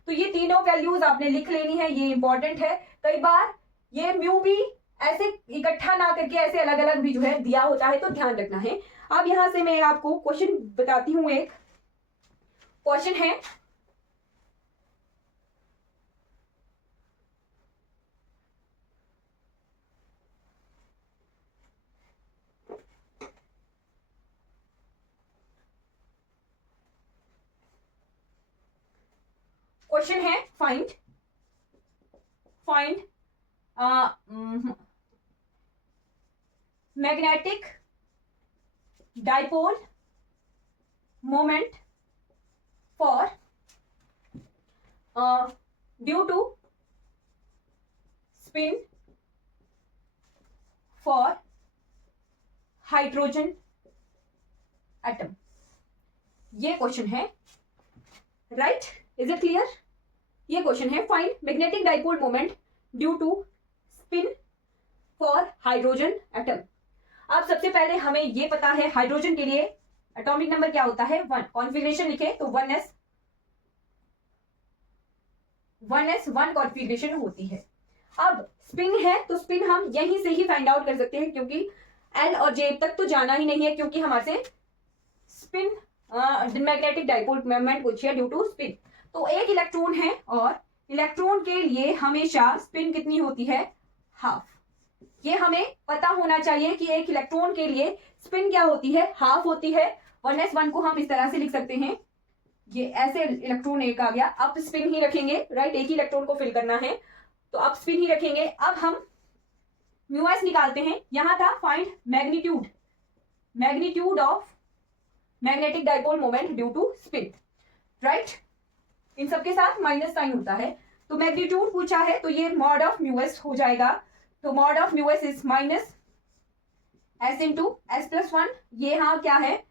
तो ये तीनों वैल्यूज आपने लिख लेनी है, ये इंपॉर्टेंट है। कई बार ये म्यू भी ऐसे इकट्ठा ना करके ऐसे अलग अलग भी जो है दिया होता है, तो ध्यान रखना है। अब यहां से मैं आपको क्वेश्चन बताती हूं, एक क्वेश्चन है, क्वेश्चन है find magnetic dipole moment for due to spin for hydrogen atom, ये क्वेश्चन है, राइट। Is it clear. ये क्वेश्चन है, find magnetic dipole moment due to spin for hydrogen atom. अब सबसे पहले हमें ये पता है हाइड्रोजन के लिए एटॉमिक नंबर क्या होता है, 1। कॉन्फ़िगरेशन लिखे तो 1s 1 कॉन्फ़िगरेशन होती है। अब स्पिन है तो स्पिन हम यहीं से ही फाइंड आउट कर सकते हैं, क्योंकि L और J तक तो जाना ही नहीं है, क्योंकि हमारे से स्पिन मैग्नेटिक डाइपोल मोमेंट पूछी है ड्यू टू स्पिन। तो एक इलेक्ट्रॉन है और इलेक्ट्रॉन के लिए हमेशा स्पिन कितनी होती है, हाफ। ये हमें पता होना चाहिए कि एक इलेक्ट्रॉन के लिए स्पिन क्या होती है, हाफ होती है। 1s1 को हम इस तरह से लिख सकते हैं, ये ऐसे इलेक्ट्रॉन एक आ गया, अब स्पिन ही रखेंगे, राइट। एक ही इलेक्ट्रॉन को फिल करना है तो अब स्पिन ही रखेंगे। अब हम म्यू एस निकालते हैं, यहां था find magnitude of magnetic dipole moment due to spin, right. इन सबके साथ माइनस साइन होता है, तो मैग्नीट्यूड पूछा है तो ये मॉड ऑफ म्यू एस हो जाएगा। तो mod of mu S is minus S into S plus one, ये हाँ क्या है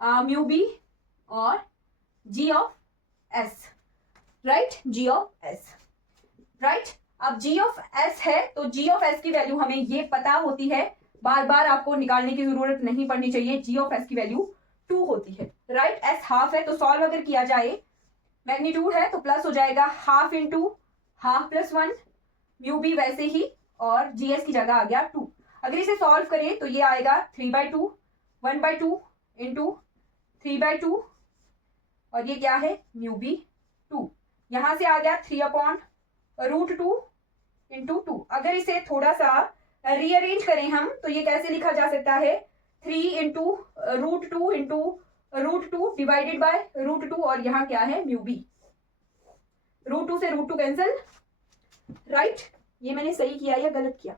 म्यू बी और G of S, right, G of S, right. अब जी ऑफ एस है तो जी ऑफ एस की वैल्यू हमें ये पता होती है, बार बार आपको निकालने की जरूरत नहीं पड़नी चाहिए। जी ऑफ एस की वैल्यू 2 होती है, राइट। एस हाफ है तो सॉल्व अगर किया जाए, मैग्नीट्यूड है तो प्लस हो जाएगा half into half plus one, mu B वैसे ही, और जी एस की जगह आ गया 2। अगर इसे सॉल्व करें तो ये आएगा 3/2, 1/2 इंटू 3/2, और ये क्या है म्यू बी 2। यहां से आ गया 3/√2 इंटू 2। अगर इसे थोड़ा सा रीअरेंज करें हम तो ये कैसे लिखा जा सकता है, 3 इंटू √2 इंटू √2 डिवाइडेड बाय √2, और यहाँ क्या है म्यू बी, √2 से √2 कैंसिल, राइट। ये मैंने सही किया या गलत किया,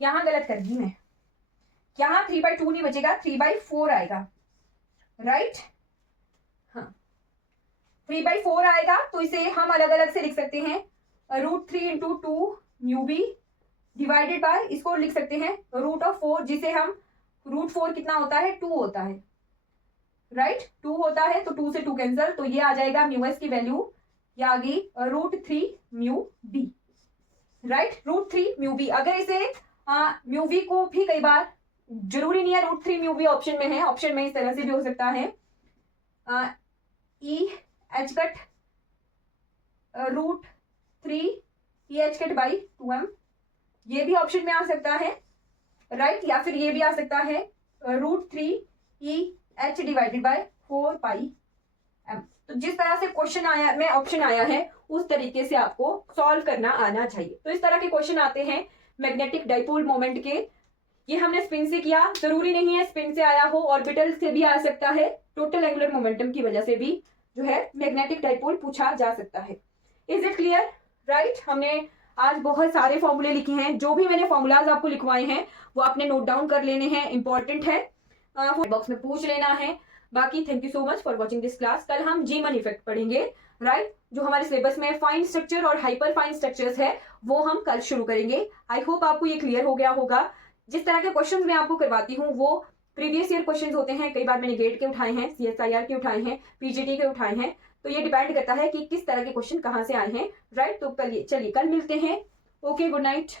यहां गलत कर दी मैं, यहां 3/2 नहीं बचेगा, 3/4 आएगा, राइट। हाँ 3/4 आएगा तो इसे हम अलग अलग से लिख सकते हैं, √3 into 2 mu B divided by, इसको लिख सकते हैं √4, जिसे हम √4 कितना होता है 2 होता है, राइट, 2 होता है तो 2 से 2 कैंसिल, तो ये आ जाएगा म्यू एस की वैल्यू, ये आ गई √3 mu B, right, √3 mu B. अगर इसे म्यू बी को भी कई बार जरूरी नहीं है √3 म्यू बी ऑप्शन में है, ऑप्शन में इस तरह से भी हो सकता है, ई H cut √3 E H cut by 2m, ये भी ऑप्शन में आ सकता है, राइट, या फिर ये भी आ सकता है √3 ई एच डिवाइडेड बाय 4πm। तो जिस तरह से क्वेश्चन आया में ऑप्शन आया है उस तरीके से आपको सॉल्व करना आना चाहिए। तो इस तरह के क्वेश्चन आते हैं मैग्नेटिक डाइपोल मोमेंट के। ये हमने स्पिन से किया, जरूरी नहीं है स्पिन से आया हो, ऑर्बिटल से भी आ सकता है, टोटल एंगुलर मोमेंटम की वजह से भी जो है मैग्नेटिक डाइपोल पूछा जा सकता है। Is it clear, right. हमने आज बहुत सारे फॉर्मूले लिखे हैं, जो भी मैंने फॉर्मूलाज आपको लिखवाए हैं वो आपने नोट डाउन कर लेने हैं, इंपॉर्टेंट है, बॉक्स में पूछ लेना है। बाकी thank you so much for watching this class. कल हम जीमन इफेक्ट पढ़ेंगे, राइट, जो हमारे सिलेबस में फाइन स्ट्रक्चर और हाइपर फाइन स्ट्रक्चर्स है वो हम कल शुरू करेंगे। आई होप आपको ये क्लियर हो गया होगा। जिस तरह के क्वेश्चन मैं आपको करवाती हूँ वो प्रीवियस ईयर क्वेश्चन होते हैं, कई बार मैंने गेट के उठाए हैं, CSIR के उठाए हैं, PGT के उठाए हैं, तो ये डिपेंड करता है कि किस तरह के क्वेश्चन कहाँ से आए हैं, राइट। तो चलिए कल मिलते हैं, ओके, गुड नाइट।